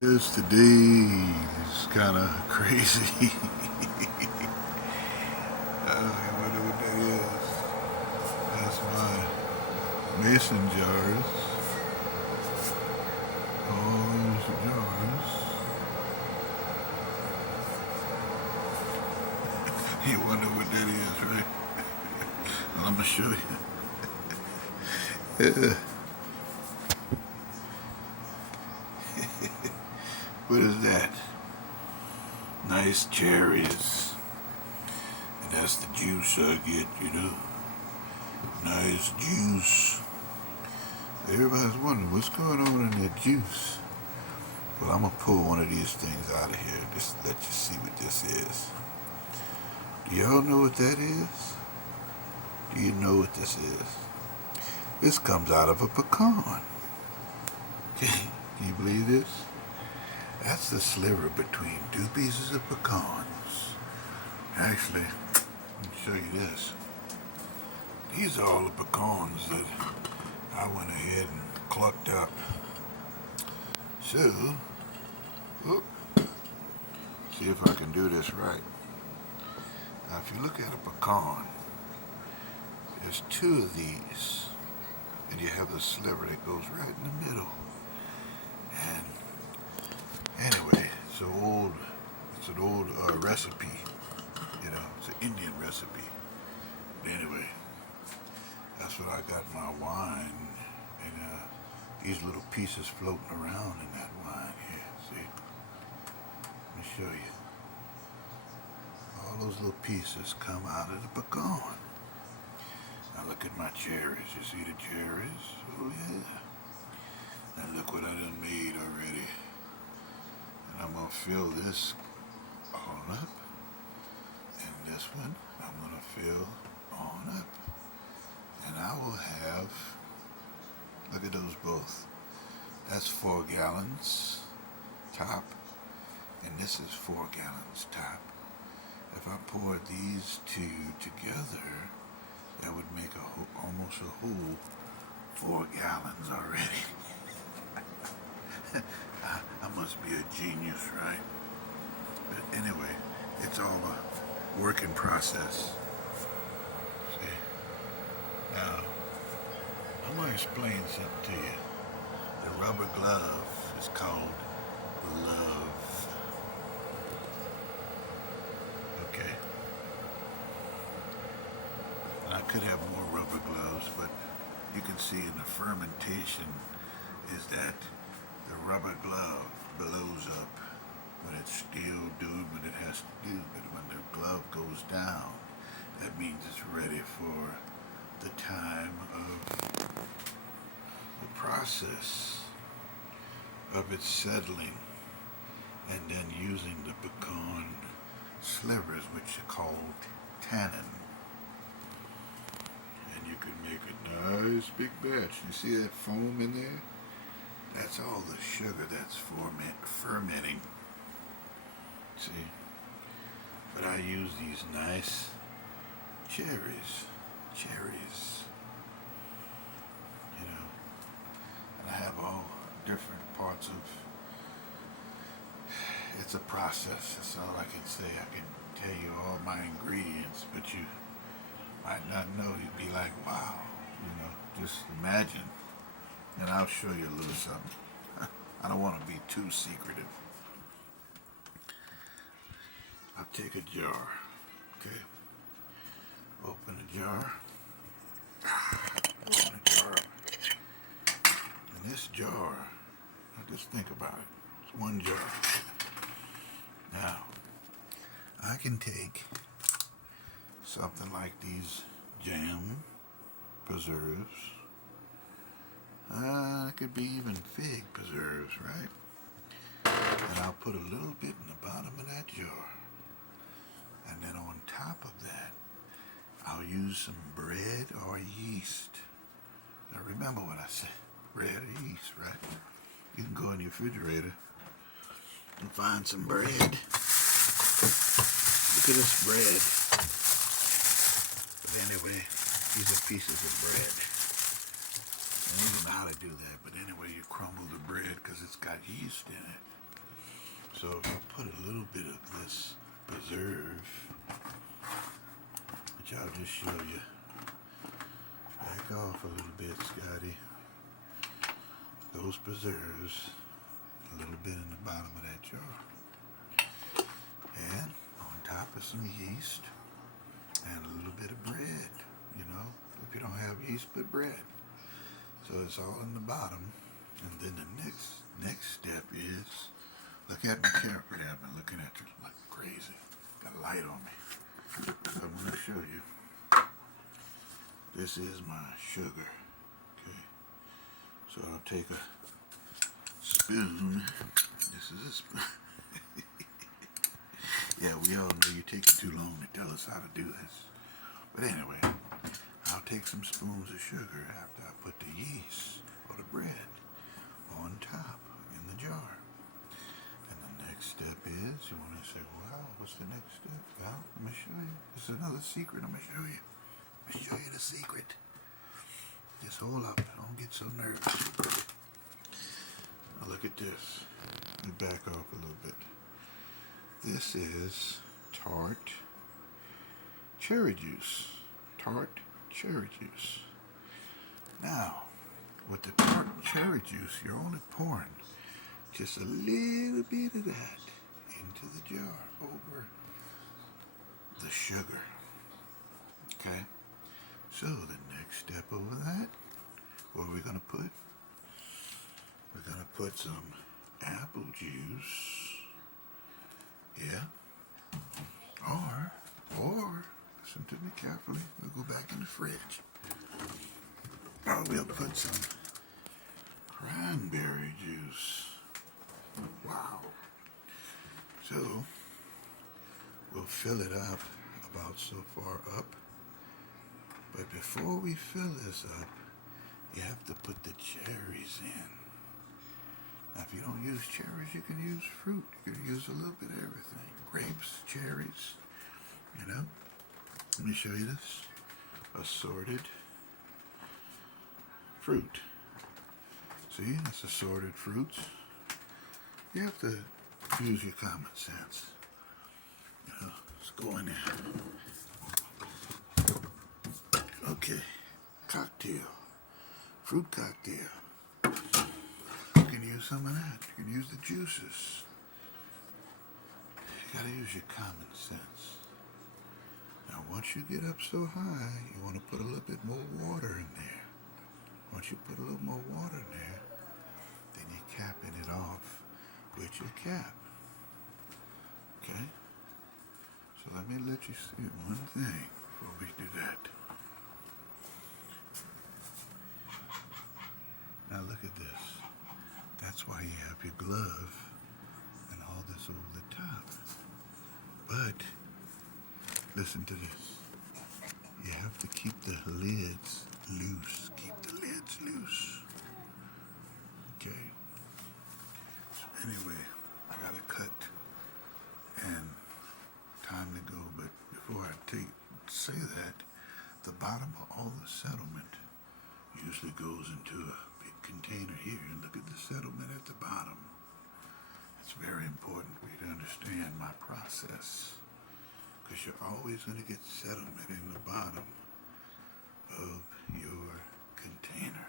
This today is kind of crazy. I wonder what that is. That's my mason jars. All those jars. You wonder what that is, right? I'm gonna show you. What is that? Nice cherries. And that's the juice I get. Nice juice. Everybody's wondering what's going on in that juice. Well, I'm gonna pull one of these things out of here just to let you see what this is. Do y'all know what that is? Do you know what this is? This comes out of a pecan. Can you believe this? That's the sliver between two pieces of pecans. Actually, let me show you this. These are all the pecans that I went ahead and clucked up. So, whoop, see if I can do this right. Now, if you look at a pecan, there's two of these, and you have the sliver that goes right in the middle. And anyway, it's an old recipe. It's an Indian recipe. But anyway, that's what I got in my wine, and these little pieces floating around in that wine here. See, let me show you. All those little pieces come out of the pecan. Now look at my cherries. You see the cherries? Oh yeah. And look what I done made already. And I'm gonna fill this all up. And this one I'm gonna fill on up. And I will have, look at those both. That's 4 gallons top. And this is 4 gallons top. If I pour these two together, that would make almost a whole 4 gallons already. I must be a genius, right? But anyway, it's all a working process. See? Now, I'm going to explain something to you. The rubber glove is called love. Okay? And I could have more rubber gloves, but you can see in the fermentation is that the rubber glove blows up when it's still doing what it has to do. But when the glove goes down, that means it's ready for the time of the process of its settling, and then using the pecan slivers, which are called tannin. And you can make a nice big batch. You see that foam in there? That's all the sugar that's fermenting. See? But I use these nice cherries. And I have all different parts of, it's a process. That's all I can say. I can tell you all my ingredients, but you might not know. You'd be like, wow, just imagine. And I'll show you a little something. I don't want to be too secretive. I'll take a jar, okay? Open the jar. Open the jar up. And this jar, now just think about it. It's one jar. Now, I can take something like these jam preserves. It could be even fig preserves, right? And I'll put a little bit in the bottom of that jar. And then on top of that, I'll use some bread or yeast. Now remember what I said, bread or yeast, right? You can go in your refrigerator and find some bread. Look at this bread. But anyway, these are pieces of bread. I don't know how to do that, but anyway, you crumble the bread because it's got yeast in it. So if I put a little bit of this preserve, which I'll just show you. Back off a little bit, Scotty. Those preserves, a little bit in the bottom of that jar. And on top of some yeast and a little bit of bread, you know. If you don't have yeast, put bread. So it's all in the bottom. And then the next step is, look at me carefully. I've been looking at you like crazy. Got a light on me. So I'm going to show you. This is my sugar. Okay. So I'll take a spoon. This is a spoon. Yeah, we all know you're taking too long to tell us how to do this. But anyway, I'll take some spoons of sugar after I put the yeast or the bread on top in the jar. And the next step is, you want to say, wow, what's the next step? Well, let me show you. This is another secret I'm going to show you. Let me show you the secret. Just hold up. Don't get so nervous. Now look at this. Let me back off a little bit. This is tart cherry juice. Tart cherry juice. Now, with the tart cherry juice, you're only pouring just a little bit of that into the jar over the sugar. Okay? So the next step over that, what are we going to put? We're going to put some apple juice. Yeah. Or, listen to me carefully, we'll go back in the fridge. Or we'll put some cranberry juice. Wow. So, we'll fill it up about so far up. But before we fill this up, you have to put the cherries in. Now, if you don't use cherries, you can use fruit. You can use a little bit of everything. Grapes, cherries, you know. Let me show you this. Assorted fruit. See, it's assorted fruits. You have to use your common sense. You know, let's go in there. Okay, cocktail. Fruit cocktail. You can use some of that. You can use the juices. You gotta use your common sense. Now once you get up so high, you want to put a little bit more water in there. Once you put a little more water in there, then you're capping it off with your cap. Okay? So let me let you see one thing before we do that. Now look at this. That's why you have your glove and all this over the top. But, listen to this. You have to keep the lids loose. Keep the lids loose. Okay. So anyway, I gotta cut and time to go. But before I say that, the bottom of all the settlement usually goes into a big container here. And look at the settlement at the bottom. It's very important for you to understand my process, because you're always going to get settlement in the bottom of your container.